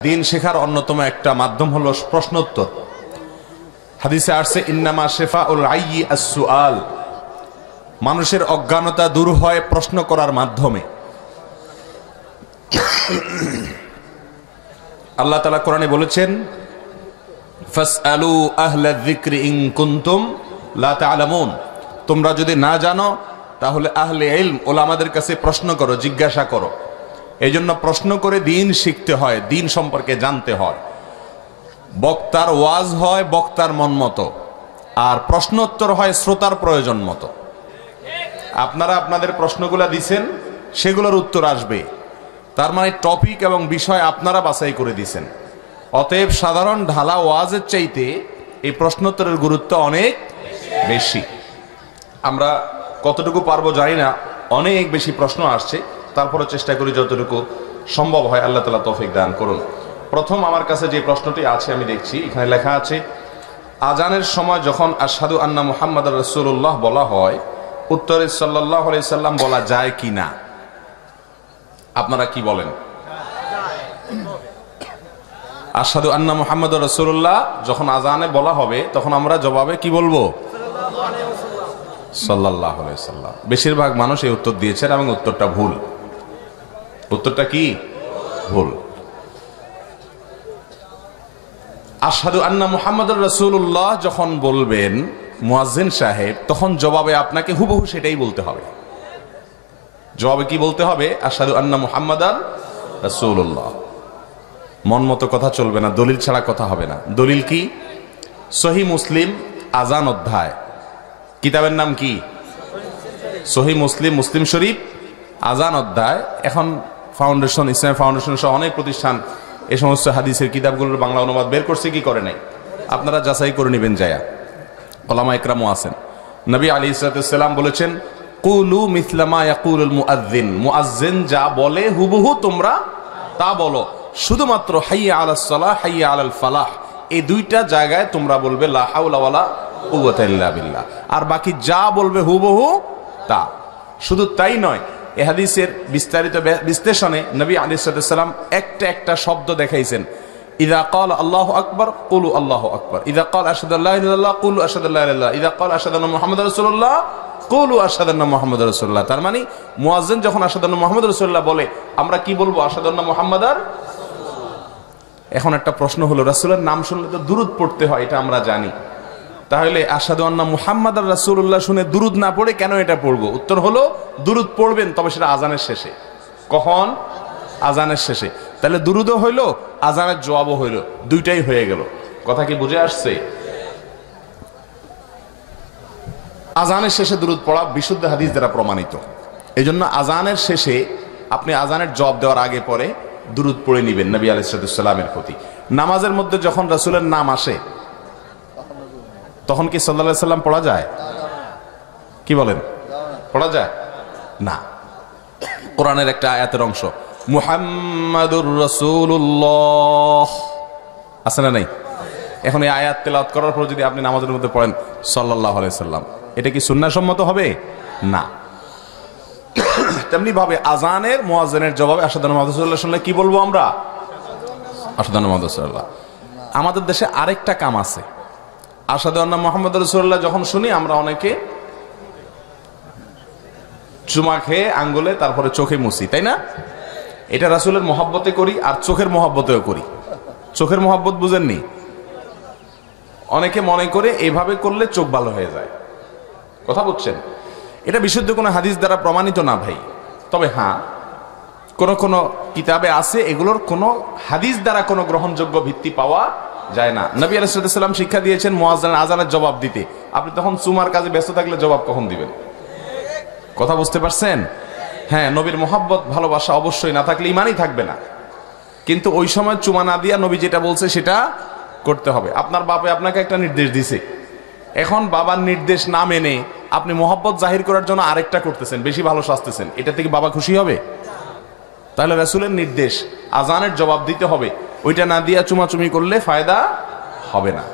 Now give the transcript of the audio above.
দিন শেখার অন্যতম একটা মাধ্যম হলো প্রশ্নোত্তর। হাদিসে আসছে ইন্নামা শিফাউল আইয়ি আস-সুআল, মানুষের অজ্ঞানতা দূর হয় প্রশ্ন করার মাধ্যমে। আল্লাহ তাআলা কোরআনে বলেছেন ফাসআলু আহলা যিকরি ইন কুনতুম লা তা'লামুন, তোমরা যদি না জানো তাহলে আহলে ইলম ওলামাদের কাছে প্রশ্ন করো, জিজ্ঞাসা করো। এই জন্য প্রশ্ন করে দিন শিখতে হয়, দিন সম্পর্কে জানতে হয়। বক্তার ওয়াজ হয় বক্তার মন মতো, আর প্রশ্নোত্তর হয় শ্রোতার প্রয়োজন মতো। আপনারা আপনাদের প্রশ্নগুলা দিছেন, সেগুলোর উত্তর আসবে, তার মানে টপিক এবং বিষয় আপনারা বাছাই করে দিছেন। অতএব সাধারণ ঢালা ওয়াজের চাইতে এই প্রশ্নোত্তরের গুরুত্ব অনেক বেশি। আমরা কতটুকু পারবো জানি না, অনেক বেশি প্রশ্ন আসছে, তারপরে চেষ্টা করি যতটুকু সম্ভব হয়। আল্লাহ তাআলা তৌফিক দান করুন। প্রথম আমার কাছে যে প্রশ্নটি আছে আমি দেখছি এখানে লেখা আছে, আজানের সময় যখন আশহাদু আন্না মুহাম্মাদুর রাসূলুল্লাহ বলা হয়, উত্তরে সাল্লাল্লাহু আলাইহি সাল্লাম বলা যায় কি না? আপনারা কি বলেন? আশহাদু আন্না মুহাম্মাদুর রাসূলুল্লাহ যখন আজানে বলা হবে তখন আমরা জবাবে কি বলবো? সাল্লাল্লাহু আলাইহি সাল্লাম। বেশিরভাগ মানুষ এই উত্তর দিয়েছেন এবং উত্তরটা ভুল। উত্তরটা কি? ভুল। আশহাদু আন্না মুহাম্মাদুর রাসূলুল্লাহ যখন বলবেন মুয়াজ্জিন সাহেব, তখন জবাবে আপনাকে হুবহু সেটাই বলতে হবে। জবাবে কি বলতে হবে? আশহাদু আন্না মুহাম্মাদান রাসূলুল্লাহ। মন মতো কথা চলবে না, দলিল ছাড়া কথা হবে না। দলিল কি? সহিহ মুসলিম আজান অধ্যায়, কিতাবের নাম কি? সহিহ মুসলিম, মুসলিম শরীফ আজান অধ্যায়। এখন ফাউন্ডেশন, ইসলামী ফাউন্ডেশন সহ অনেক প্রতিষ্ঠান এই সমস্ত হাদিসের কিতাবগুলোর বাংলা অনুবাদ বের করছে কি করে নাই, আপনারা যাচাই করে নেবেন যায়া। ওলামা ইকরামও আছেন। নবী আলাইহিস সালাম বলেছেন কুলু মিসলা মা ইয়াকুলুল মুআজ্জিন, মুআজ্জিন যা বলে হুবহু তোমরা তা বলো। শুধুমাত্র হাইয়া আলাস সালাহ, হাইয়া আলাল ফালাহ, এই দুইটা জায়গায় তোমরা বলবে লা হাওলা ওয়ালা কুওয়াতা ইল্লা বিল্লাহ, আর বাকি যা বলবে হুবহু তা। শুধু তাই নয়, এই হাদিসের বিস্তারিত বিশ্লেষণে নবী আলাইহিস সালাম একটা একটা শব্দ দেখাইছেন। ইযা ক্বাল আল্লাহু আকবার কুলু আল্লাহু আকবার, ইযা ক্বাল আশহাদু আল্লা ইলাহা ইল্লাল্লাহ কুলু আশহাদু আল্লা ইলাহা ইল্লাল্লাহ, ইযা ক্বাল আশহাদু আন্না মুহাম্মাদুর রাসূলুল্লাহ কুলু আশহাদু আন্না মুহাম্মাদুর রাসূলুল্লাহ। তার মানে মুয়াজ্জিন যখন আশহাদু আন্না মুহাম্মাদুর রাসূলুল্লাহ বলে, আমরা কি বলবো? আশহাদু আন্না মুহাম্মাদার। এখন একটা প্রশ্ন হলো, রাসূলের নাম শুনলে তো দুরূদ পড়তে হয়, এটা আমরা জানি। তাহলে আশহাদু আন্না মুহাম্মাদার রাসূলুল্লাহ শুনে দুরূদ না পড়ে কেন এটা পড়বো? উত্তর হলো দুরূদ পড়বেন, তবে সেটা আজানের শেষে। কখন? আজানের শেষে। তাহলে দুরূদও হইল, আজানের জবাবও হইল, দুইটাই হয়ে গেল। কথা কি বুঝে আসছে? আজানের শেষে দুরূদ পড়া বিশুদ্ধ হাদিস দ্বারা প্রমাণিত। এই জন্য আজানের শেষে আপনি আজানের জবাব দেওয়ার আগে পরে দুরূদ পড়ে নিবেন নবী আলাইহিস সালামের প্রতি। নামাজের মধ্যে যখন রাসূলের নাম আসে তখন কি সাল্লাল্লাহু আলাইহি সাল্লাম পড়া যায়? কি বলেন? পড়া যায় না। কোরআনের একটা আয়াতের অংশ মুহাম্মাদুর রাসূলুল্লাহ আছে না নাই? এখন এই আয়াত তেলাওয়াত করার পর যদি আপনি নামাজের মধ্যে পড়েন সাল্লাল্লাহু আলাইহি সাল্লাম, এটা কি সুন্নাহ সম্মত হবে? না। তেমনি ভাবে আজানের মুয়াজ্জিনের জবাবে আশহাদু আন্না মুহাম্মাদুর রাসূলুল্লাহ শুনলে কি বলবো আমরা? আশহাদু আন্না মুহাম্মাদুর রাসূলুল্লাহ। আমাদের দেশে আরেকটা কাম আছে, আশহাদু আন্না মুহাম্মাদুর রাসূলুল্লাহ যখন শুনি আমরা অনেকে চুমা খেয়ে আঙ্গুলে তারপরে চোখে মুছি, তাই না? এটা রাসূলের মহব্বতে করি আর চোখের মহব্বতেও করি। চোখের মহব্বত বুঝেননি? অনেকে মনে করে এইভাবে করলে চোখ ভালো হয়ে যায়। কথা বুঝছেন? এটা বিশুদ্ধ কোনো হাদিস দ্বারা প্রমাণিত না ভাই। তবে হ্যাঁ, কোন কোন কিতাবে আছে, এগুলোর কোনো হাদিস দ্বারা কোনো গ্রহণযোগ্য ভিত্তি পাওয়া যায় না। নবী আলাইহিস সালাম শিক্ষা দিয়েছেন মুয়াজ্জিনের আজানের জবাব দিতে। আপনি তখন চুমার কাজে ব্যস্ত থাকলে জবাব কখন দিবেন? কথা বুঝতে পারছেন? হ্যাঁ, নবীর মহব্বত ভালোবাসা অবশ্যই না থাকলে ইমানই থাকবে না। কিন্তু ওই সময় চুমা না দিয়া নবী যেটা বলছে সেটা করতে হবে। আপনার বাপে আপনাকে একটা নির্দেশ দিছে, এখন বাবার নির্দেশ না মেনে আপনি মহব্বত জাহির করার জন্য আরেকটা করতেছেন, বেশি ভালো সাজতেছেন, এটা থেকে বাবা খুশি হবে? তাহলে রাসূলের নির্দেশ আজানের জবাব দিতে হবে, ওইটা না দিয়া চুমাচুমি করলে ফায়দা হবে না।